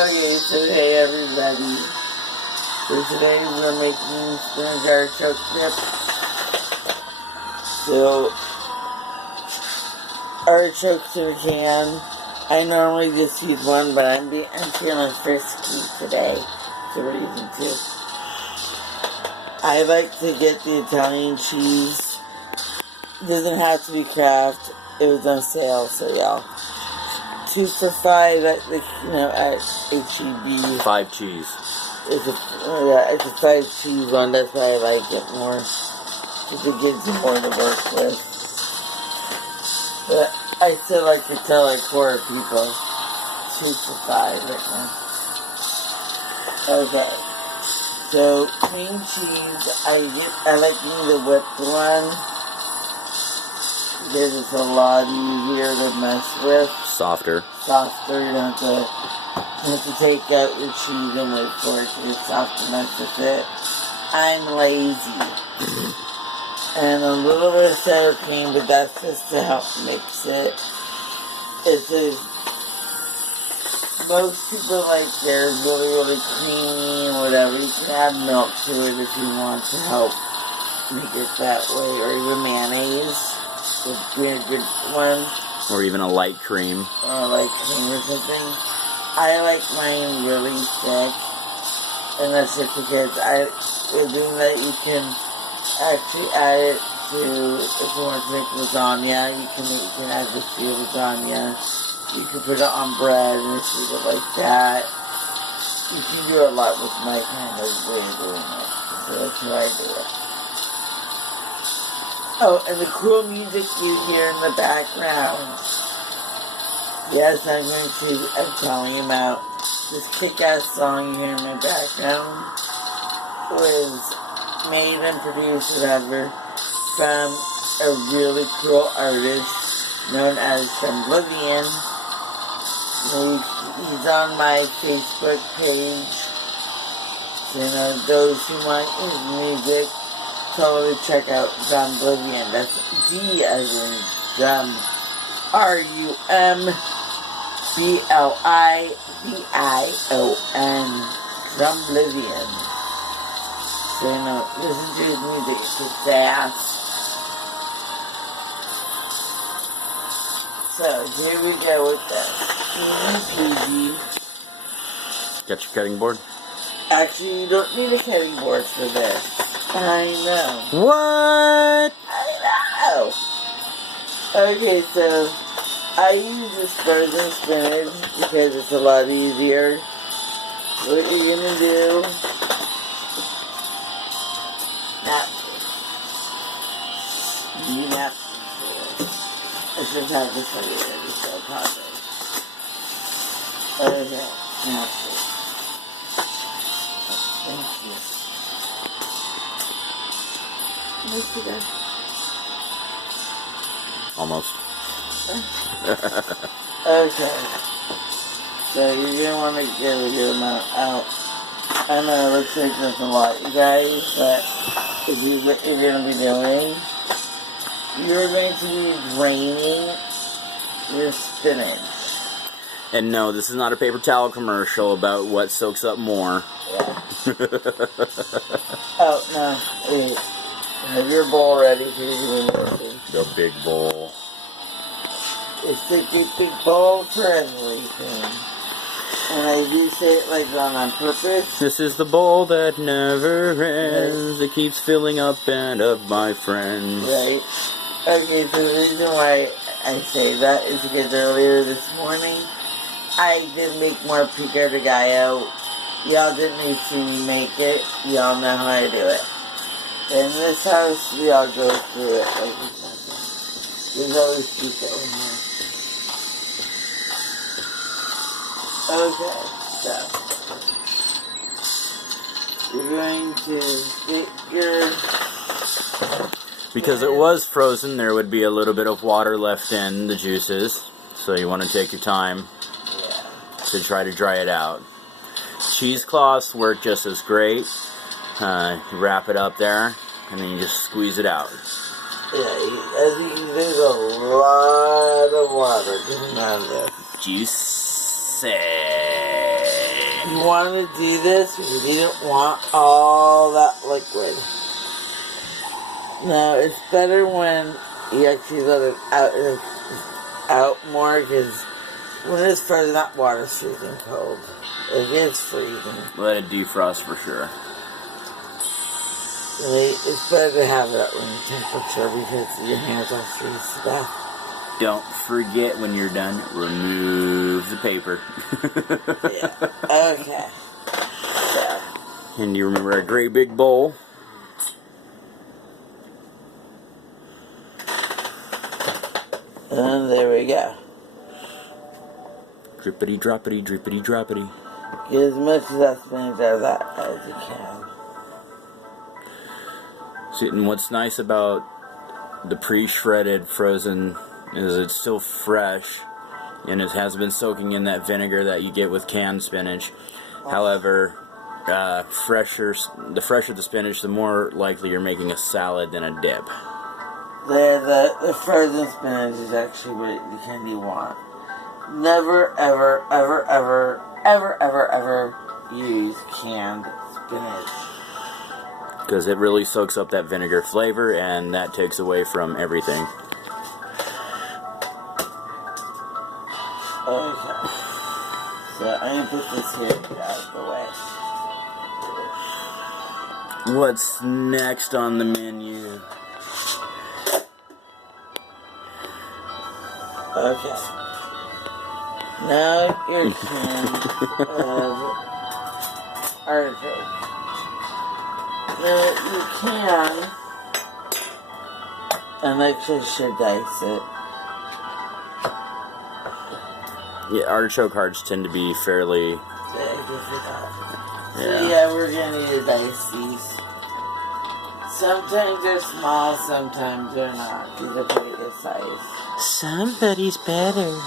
Okay, so hey everybody. So today we're making spinach artichoke dip. So, artichokes in a can. I normally just use one, but I'm feeling frisky today. So we're using two. I like to get the Italian cheese. It doesn't have to be Kraft. It was on sale, so y'all. 2 for $5 at the, at H-E-B. 5 cheese. It's a 5 cheese one. That's why I like it more. Because it gives you more to work with. But I still like to tell like 4 people. 2 for $5 right now. Okay. So cream cheese, I like the whipped one. Because it's a lot easier to mess with. Softer. You don't have to take out your cheese and wait for it to get soft to mess with it. I'm lazy. And a little bit of sour cream, but that's just to help mix it. Most people like theirs really creamy or whatever. You can add milk to it if you want to help make it that way. Or even mayonnaise would be a good one. Or even a light cream. Or light cream or something. I like mine really thick. And that's just because with doing that you can actually add it to, if you want to make lasagna, you can add this to your lasagna. You can put it on bread and eat it like that. You can do a lot with my kind of way of doing it. So that's how I do it. Oh, and the cool music you hear in the background. Yes, I'm telling you about this kick-ass song you hear in my background was made and produced, whatever, from a really cool artist known as Oblivion. He's on my Facebook page. So, those who want his music, totally check out John Oblivion. That's D as in Drum. R-U-M B-L-I-V-I-O-N. Oblivion. So, listen to his music. It's fast. So, here we go with this. Easy. Got your cutting board? Actually, you don't need a cutting board for this. I know. What? I know. Okay, so I use this frozen spinach because it's a lot easier. What you're gonna do? I should have this already, so I'll pause it. Okay, napkin. Thank you. Where's she go? Almost. Okay. So you're going to want to get a good amount out. I know it looks like there's a lot, you guys, but what you're going to be doing, you're going to be draining your spinach. And no, this is not a paper towel commercial about what soaks up more. Yeah. Oh, no. Wait. Have your bowl ready for you to do. The big bowl. It's a big bowl for everything. And I do say it like that on purpose. This is the bowl that never ends. It keeps filling up and up, my friends. Right. Okay, so the reason why I say that is because earlier this morning, I did make more pico de gallo. Y'all didn't even see me make it. Y'all know how I do it. In this house, we all go through it like this. There's always pico in here. Okay, so you're going to get your... Because it was frozen, there would be a little bit of water left in the juices. So you want to take your time to try to dry it out. Cheesecloths work just as great. You wrap it up there, and then you just squeeze it out. Yeah, as you can see, there's a lot of water coming out of this. Juicy. you want to do this, you don't want all that liquid. Now, it's better when you actually let it out more, because when it's frozen, that water's freezing cold. It is freezing. Let it defrost for sure. It's better to have it at room temperature because your hands will freeze to death. Don't forget when you're done, remove the paper. Yeah. Okay. So. And you remember a great big bowl. And there we go. Drippity droppity, drippity droppity. Get as much of that spinach out of that as you can. See, and what's nice about the pre-shredded frozen is it's still fresh, and it has been soaking in that vinegar that you get with canned spinach. However, the fresher the spinach, the more likely you're making a salad than a dip. The frozen spinach is actually what you kind of want. Never, ever, ever, ever, ever, ever, ever use canned spinach. Because it really soaks up that vinegar flavor, and that takes away from everything. Okay. So I'm going to put this here out of the way. What's next on the menu? Okay. Now your can of artichoke. Now you can, and actually should dice it. Yeah, artichoke hearts tend to be fairly... So yeah, we're gonna need to dice these. Sometimes they're small, sometimes they're not. These are pretty good size. Somebody's better.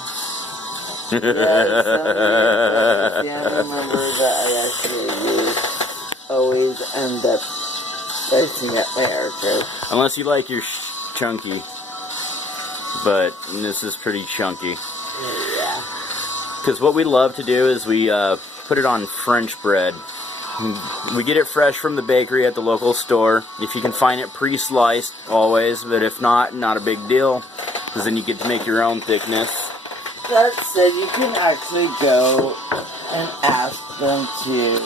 Yeah, I remember that I actually always end up dicing up my artichoke. Unless you like your chunky. But this is pretty chunky. Yeah. Because what we love to do is we put it on French bread. We get it fresh from the bakery at the local store. If you can find it pre-sliced, always. But if not, not a big deal. Because then you get to make your own thickness. That said, you can actually go and ask them to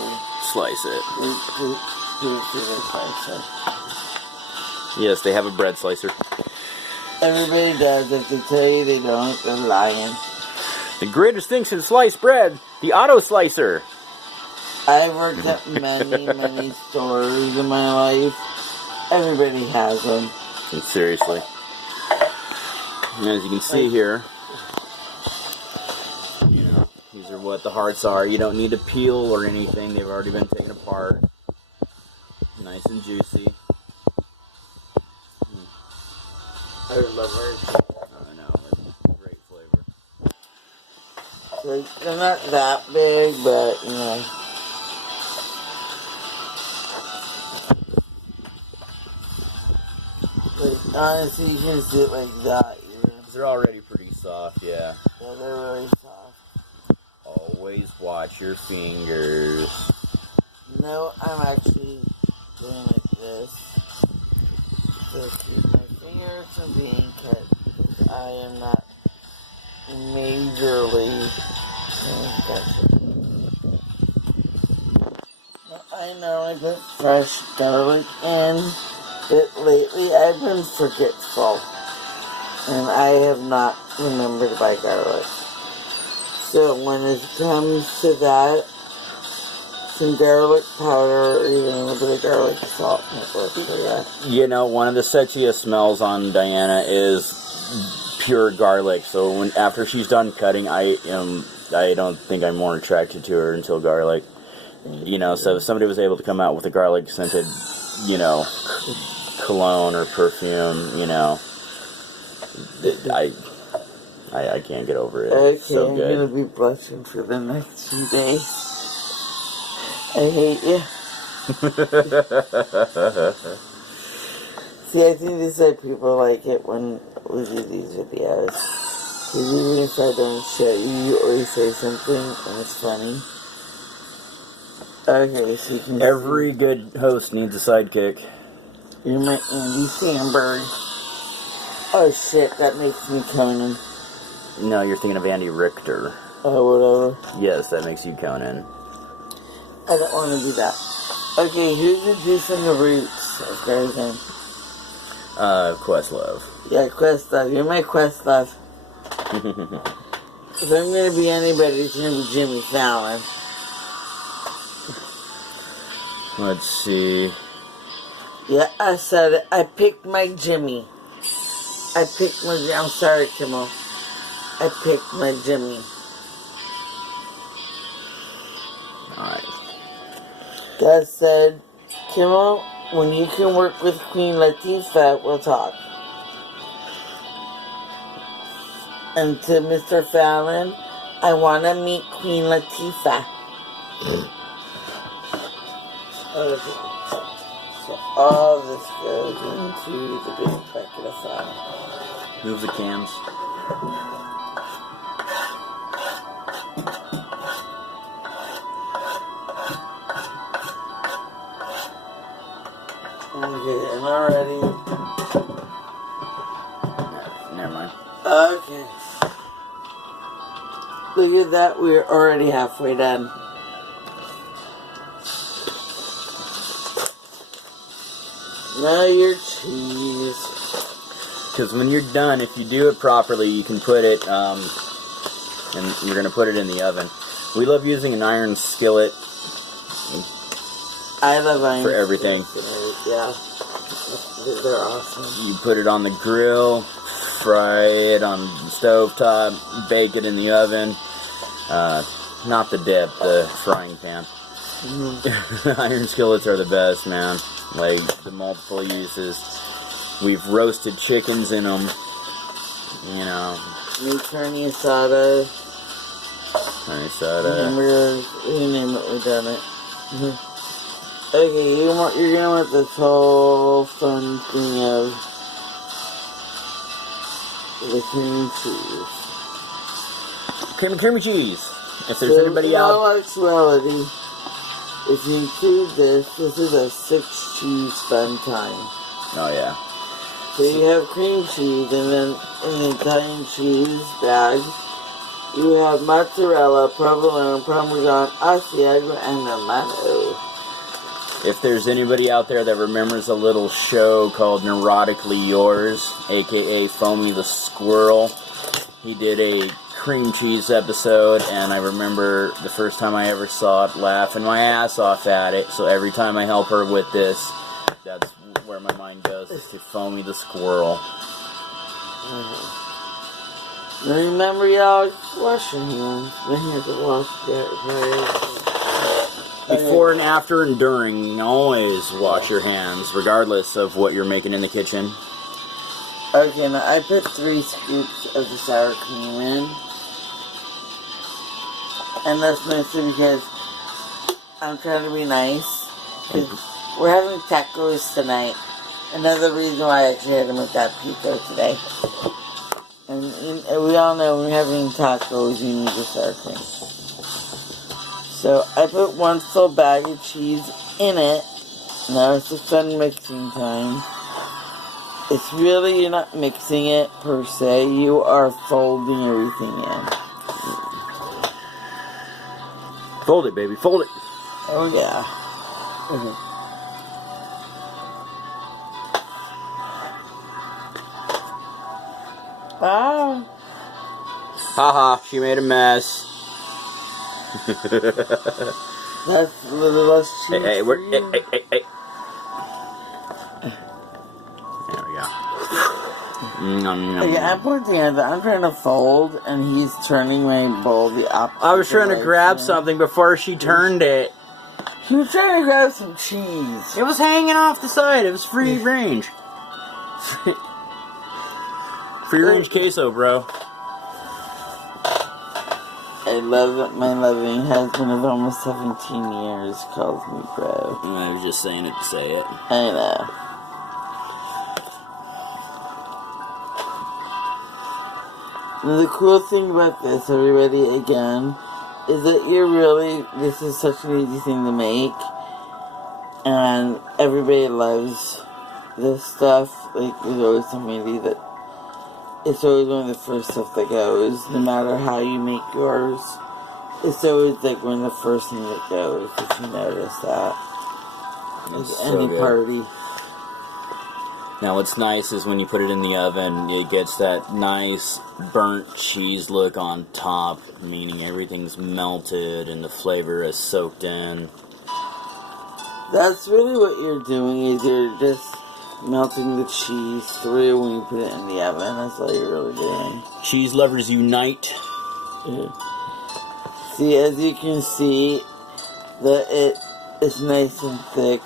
slice it. To slice it. Yes, they have a bread slicer. Everybody does. If they tell you they don't, they're lying. The greatest thing since sliced bread, the auto slicer. I've worked at many, many stores in my life. Everybody has them. And seriously. And as you can see here, these are what the hearts are. You don't need to peel or anything. They've already been taken apart. Nice and juicy. I love it. I know, it's great flavor. So they're not that big, but Like, honestly, you can do it like that. They're already pretty soft, yeah. Yeah, they're really soft. Always watch your fingers. No, I'm actually doing like this. To keep my fingers from being cut. I am not majorly infected. I normally put fresh garlic in, but lately I've been forgetful. And I have not remembered to buy garlic. So when it comes to that, some garlic powder or even a little bit of garlic salt might work for that. One of the sexiest smells on Diana is pure garlic. So after she's done cutting, I don't think I'm more attracted to her until garlic. So if somebody was able to come out with a garlic scented, cologne or perfume, I can't get over it. Okay, it's so good. I'm going to be blushing for the next few days. I hate you. See, I think this is why people like it when we do these videos. Because even if I don't show you, you always say something and it's funny. Okay, so you can Every good host needs a sidekick. You're my Andy Samberg. Oh shit, that makes me Conan. No, you're thinking of Andy Richter. Oh, whatever. Yes, that makes you Conan. I don't want to do that. Okay, who's the juice and the roots? Okay, again. Questlove. Yeah, Questlove. You're my Questlove. If I'm gonna be anybody, it's gonna be Jimmy Fallon. Let's see. Yeah, I said it. I picked my Jimmy. I'm sorry, Kimmel. I picked my Jimmy. Alright. That said, Kimmel, when you can work with Queen Latifah, we'll talk. And to Mr. Fallon, I want to meet Queen Latifah. Okay. So all this goes into the big bucket of fun. Move the cans. Okay, am I ready? Never mind. Okay. Look at that, we're already halfway done. Now your cheese. Because when you're done, if you do it properly, you can put it, and you're going to put it in the oven. We love using an iron skillet. I love iron for everything. Yeah. They're awesome. You put it on the grill, fry it on the stovetop, bake it in the oven. Not the dip, the frying pan. Mm-hmm. Iron skillets are the best, man. Like, the multiple uses. We've roasted chickens in them. You know. Meat carne asada. Hamburgers. You name it, we've done it. Mm-hmm. Okay, you're gonna want this whole fun thing of the cream cheese. Creamy cheese. If there's anybody out. In actuality, if you include this is a 6 cheese fun time. Oh, yeah. So you have cream cheese, and then in the Italian cheese bag, you have mozzarella, provolone, parmesan, asiago, and amaretto. If there's anybody out there that remembers a little show called Neurotically Yours, aka Foamy the Squirrel, he did a cream cheese episode, and I remember the first time I ever saw it, laughing my ass off at it. So every time I help her with this, that's where my mind goes, is to Foamy the Squirrel. Mm-hmm. Now remember, y'all, wash your hands. My hands are washed right. Before and after and during, always wash your hands, regardless of what you're making in the kitchen. Okay, now I put 3 scoops of the sour cream in. And that's mostly because I'm trying to be nice. Because we're having tacos tonight. Another reason why I actually had them with that pico today. And we all know when we're having tacos, you need the sour cream. So I put 1 full bag of cheese in it. Now it's a fun mixing time. It's really, you're not mixing it per se, you are folding everything in. Fold it, baby, fold it. Oh yeah. Mm-hmm. Ah. Haha, she made a mess. That's a little less cheese. Hey, hey. There we go. Okay, I'm pointing at that. I'm trying to fold, and he's turning my bowl the opposite. I was trying to grab something before she turned it. She was trying to grab some cheese. It was hanging off the side. It was free range. Free range queso, bro. I love that my loving husband of almost 17 years calls me bro. I was just saying it to say it. I know. The cool thing about this, everybody, again, is that this is such an easy thing to make, and everybody loves this stuff. Like, there's always somebody that, it's always one of the first stuff that goes, no matter how you make yours. It's always like one of the first things that goes, if you notice that. It's any good. party. Now what's nice is when you put it in the oven, it gets that nice burnt cheese look on top, meaning everything's melted and the flavor is soaked in. That's really what you're doing, is you're just melting the cheese through when you put it in the oven. That's all you're really doing. Cheese lovers unite. Yeah. See, as you can see, it's nice and thick,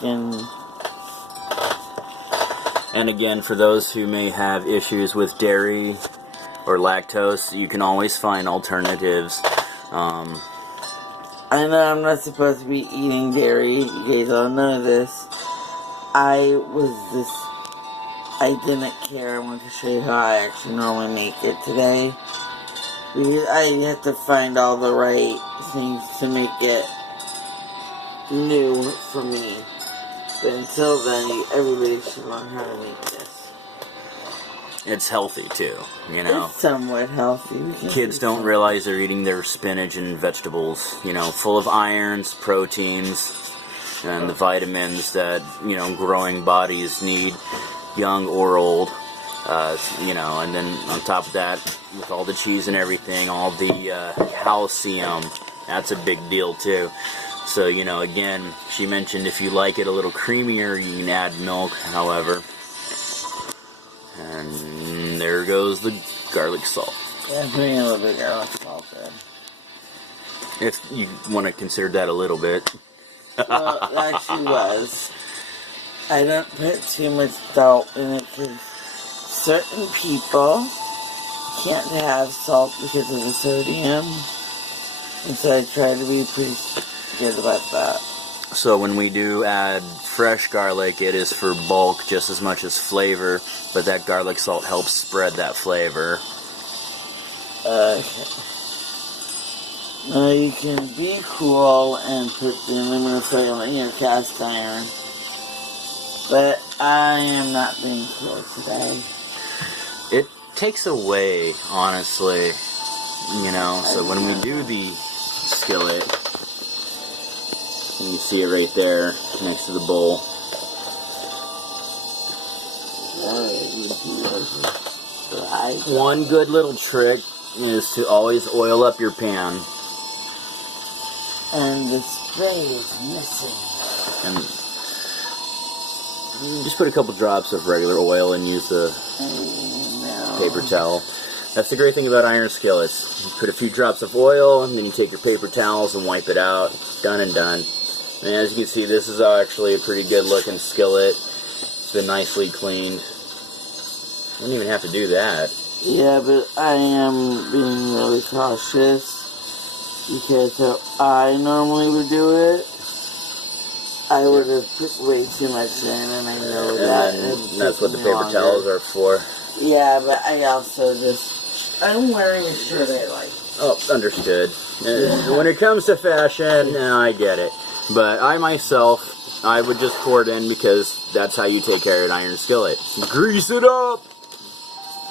and again, for those who may have issues with dairy or lactose, you can always find alternatives. I know I'm not supposed to be eating dairy. You guys all know this. I didn't care. I wanted to show you how I actually normally make it today. Because I have to find all the right things to make it new for me. But until then, everybody should learn how to make this. It's healthy too, you know. It's somewhat healthy. Kids don't realize they're eating their spinach and vegetables, you know, full of irons, proteins, and the vitamins that, you know, growing bodies need, young or old. You know, and then on top of that, with all the cheese and everything, all the calcium, that's a big deal too. So, you know, again, she mentioned if you like it a little creamier, you can add milk, however. And there goes the garlic salt. Yeah, I'm putting a little bit of garlic salt in. If you want to consider that a little bit. Well, it actually was. I don't put too much salt in it because certain people can't have salt because of the sodium. And so I try to be pretty good about that. So when we do add fresh garlic, it is for bulk just as much as flavor, but that garlic salt helps spread that flavor. Okay. Now you can be cool and put the aluminum foil in your cast iron, but I am not being cool today. It takes away, honestly, you know, so when we do the skillet, and you see it right there next to the bowl. One good little trick is to always oil up your pan. And the spray is missing. And just put a couple drops of regular oil and use the paper towel. That's the great thing about iron skillets. You put a few drops of oil, and then you take your paper towels and wipe it out. Done and done. And as you can see, this is actually a pretty good looking skillet. It's been nicely cleaned. You don't even have to do that. Yeah, but I am being really cautious because how I normally would do it, I would have put way too much in, and I know that. And that's what the paper towels are for. Yeah, but I also I'm wearing a shirt I like. Oh, understood. When it comes to fashion, I get it. But I myself, I would just pour it in because that's how you take care of an iron skillet. Grease it up!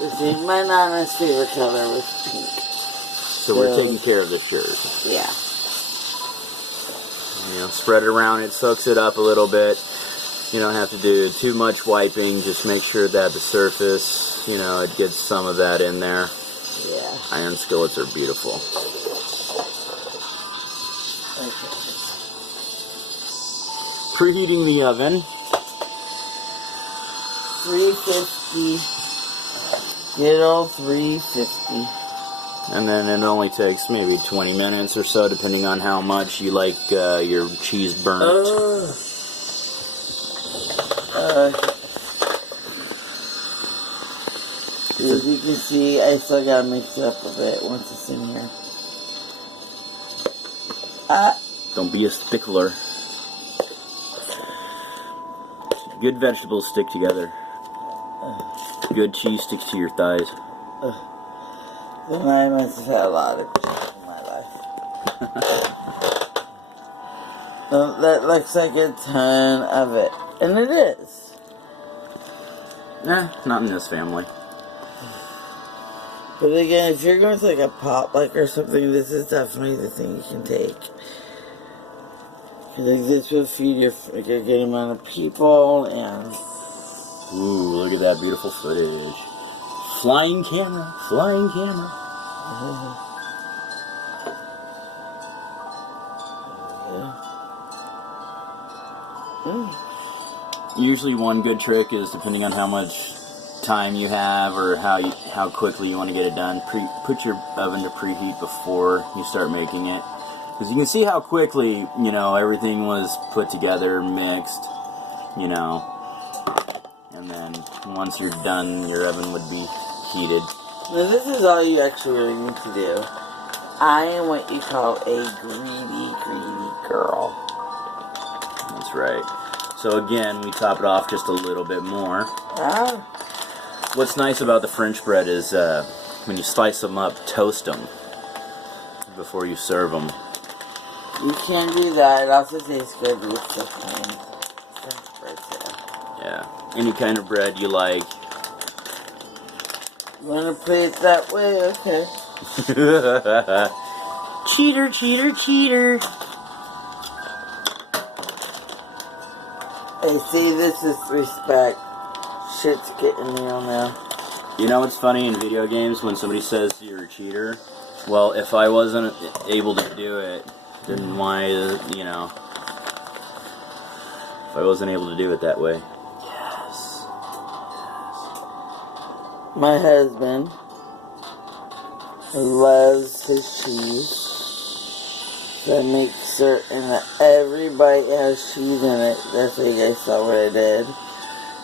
See, my nana's favorite color was pink. So we're taking care of the shirt. Yeah. You know, spread it around, it soaks it up a little bit. You don't have to do too much wiping, just make sure that the surface, you know, it gets some of that in there. Yeah. Iron skillets are beautiful. Okay. Preheating the oven. 350. Good old 350. And then it only takes maybe 20 minutes or so, depending on how much you like your cheese burnt. As you can see, I still gotta mix it up a bit once it's in here. Don't be a stickler. Good vegetables stick together. Good cheese sticks to your thighs. Then I must have had a lot of cheese in my life. That looks like a ton of it. And it is. Not in this family. But again, if you're going to like a potluck or something, this is definitely the thing you can take. Like this will feed your like a good amount of people, and ooh, look at that beautiful footage. Flying camera, flying camera. Usually one good trick is, depending on how much time you have or how quickly you want to get it done, put your oven to preheat before you start making it. Because you can see how quickly, everything was put together, mixed, and then once you're done, your oven would be heated. Now this is all you actually really need to do. I am what you call a greedy girl. That's right. So again, we top it off just a little bit more. Ah. What's nice about the French bread is when you slice them up, toast them before you serve them. You can do that. It also tastes good with the French bread too. Yeah. Any kind of bread you like. You want to play it that way? Okay. Cheater, cheater, cheater. Hey, see, this is respect. Shit's getting real now. You know what's funny in video games when somebody says you're a cheater? Well, if I wasn't able to do it, then why, if I wasn't able to do it that way. Yes. My husband loves his cheese. So I make certain that every bite has cheese in it. That's why you guys saw what I did.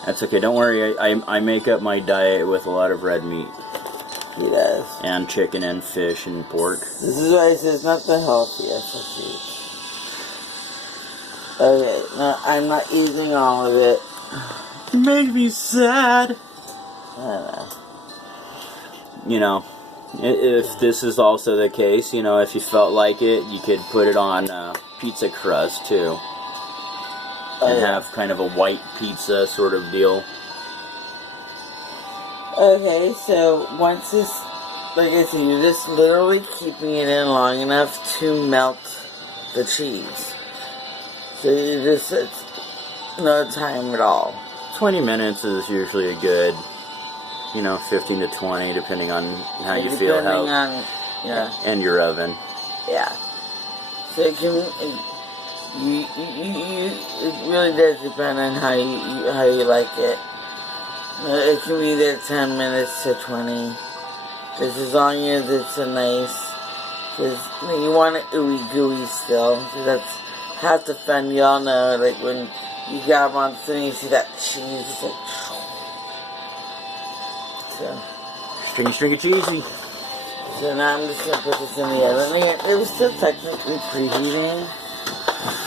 That's okay. Don't worry. I make up my diet with a lot of red meat. He does. And chicken and fish and pork. This is why I say it's not the healthiest of foods. Okay, now I'm not eating all of it. You make me sad. I don't know. If this is also the case, if you felt like it, you could put it on pizza crust too. And have kind of a white pizza sort of deal. Okay, so once this, like I said, you're just literally keeping it in long enough to melt the cheese. So you just, it's no time at all. 20 minutes is usually a good, 15 to 20, depending on how you feel. Depending on, yeah. And your oven. Yeah. So it can, it really does depend on how you like it. It can be there 10 minutes to 20. Just as long as it's a nice, because you want it ooey gooey still. Because that's half the fun. Y'all know, like when you grab on something, you see that cheese. It's like, so. Stringy cheesy. So now I'm just gonna put this in the oven. Again, it was still technically preheating,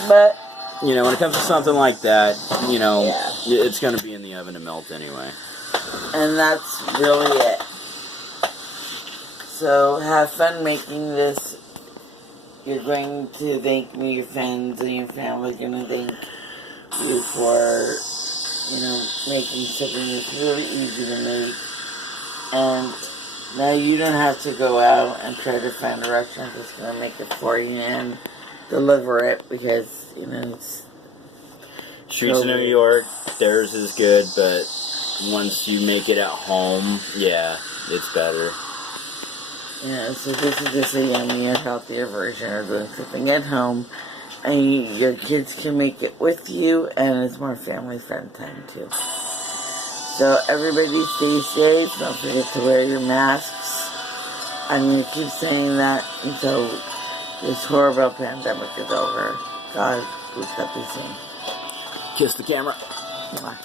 but when it comes to something like that, yeah. It's going to be in the oven to melt anyway. And that's really it. So have fun making this. You're going to thank me, your friends and your family are going to thank you for, making something that's really easy to make. And now you don't have to go out and try to find a restaurant that's going to make it for you and deliver it, because, it's Streets of New York, theirs is good, but once you make it at home, yeah, it's better. Yeah, so this is just a yummier, healthier version of doing something at home. And your kids can make it with you, and it's more family fun time too. So everybody stay safe. Don't forget to wear your masks. I'm going to keep saying that until this horrible pandemic is over. God, we've got this thing. Kiss the camera. Mwah.